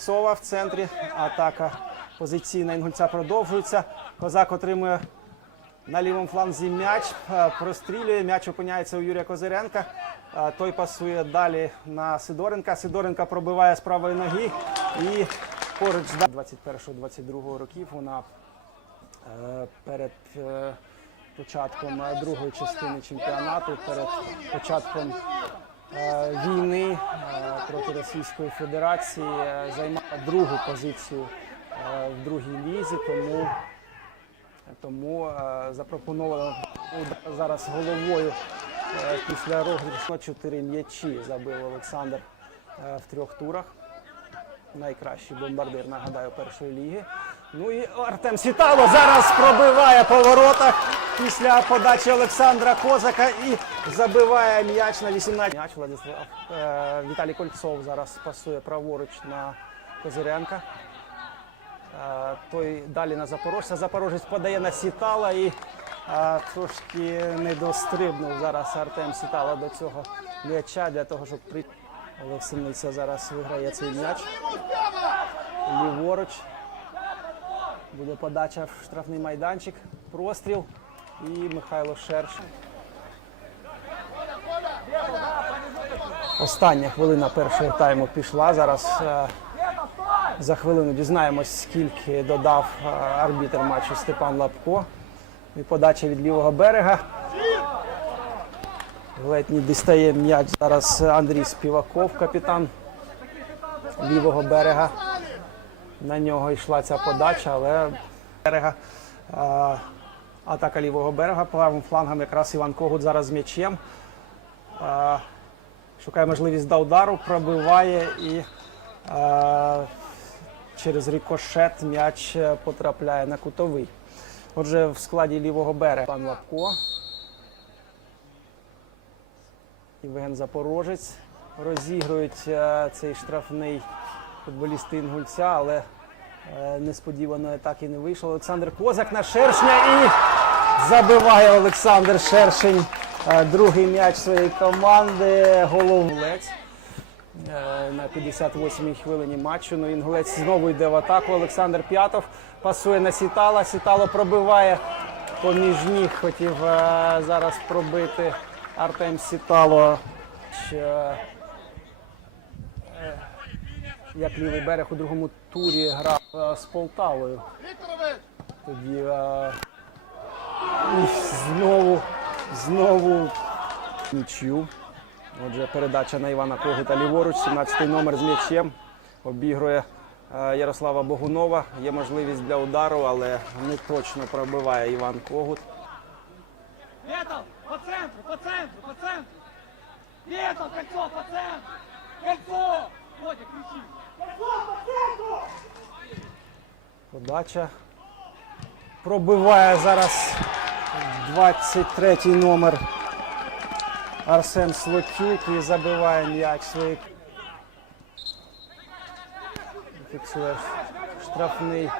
Сова в центрі. Атака позиційна інгульця продовжується. Козак отримує на лівому фланзі м'яч, е, прострілює. М'яч опиняється у Юрія Козиренка. Е, Той пасує далі на Сидоренка. Сидоренка пробиває з правої ноги і поруч з 21-22 років вона е, перед початком другої частини чемпіонату, перед початком війни е, проти Російської Федерації е, займала другу позицію е, в другій лізі, тому, тому е, запропоновано зараз головою е, після розгрішу чотири м'ячі забив Олександр е, в трьох турах. Найкращий бомбардир, нагадаю, першої ліги. Ну і Артем Світало зараз пробиває по воротах після подачі Олександра Козака і забиває м'яч на 18. М'яч Владислав е, Віталій Кольцов зараз пасує праворуч на Козиренка. Е, той далі на Запорожця. Запорожець подає на Сітала і е, трошки не дострибнув зараз Артем Сітала до цього м'яча для того, щоб при... Олексиниця зараз виграє цей м'яч. Ліворуч. Буде подача в штрафний майданчик. Простріл. І Михайло Шерш. Остання хвилина першого тайму пішла. Зараз е, за хвилину дізнаємось, скільки додав е, арбітр матчу Степан Лапко. І подача від лівого берега. Ледь не дістає м'яч зараз Андрій Співаков, капітан лівого берега. На нього йшла ця подача, але берега. Атака лівого берега. Правим флангом якраз Іван Когут зараз з м'ячем. Шукає можливість до удару, пробиває і через рикошет м'яч е, потрапляє на кутовий. Отже, в складі лівого берега пан Лапко. Євген Запорожець розігрують е, цей штрафний футболісти Інгульця, але несподівано так і не вийшло. Олександр Козак на Шершня і забиває Олександр Шершень е, другий м'яч своєї команди. Головлець. Е, На 58-й хвилині матчу. Ну, інгулець знову йде в атаку. Олександр П'ятов пасує на Сітала. Сітало пробиває поміж ніг. Хотів е, зараз пробити Артем Сітало. Як лівий берег у другому турі грав е, з Полтавою. Тоді е, і знову, знову нічю. Отже, передача на Івана Когута ліворуч, 17-й номер з м'ячем. Обігрує е, Ярослава Богунова. Є можливість для удару, але не точно пробиває Іван Когут. Летов, по центру, по центру, по центру. Летов, кольцо, по центру. Подача. Пробиває зараз 23-й номер Арсен Слотюк і забиває м'яч своїй. Фіксує штрафний.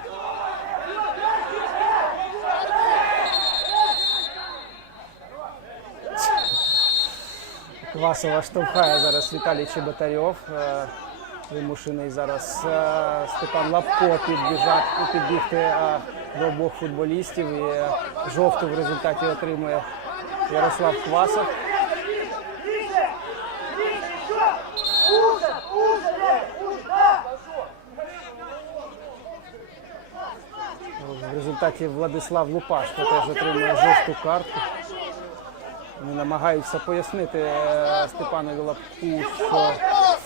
Квасова штовхає зараз Віталій Чеботарьов. Вимушений зараз е, Степан Лапко підбіжати, підбігти е, до обох футболістів. І жовту в результаті отримує Ярослав Квасов. В результаті Владислав Лупашко теж отримує жовту картку. Вони намагаються пояснити е, Степанові Лапку, що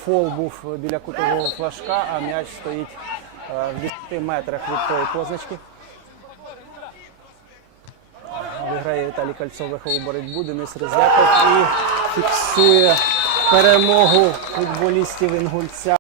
фол був біля кутового флажка, а м'яч стоїть е, в 10 метрах від тої позначки. Виграє Віталій Кольцов у боротьбу, Денис Резяков і фіксує перемогу футболістів Інгульця.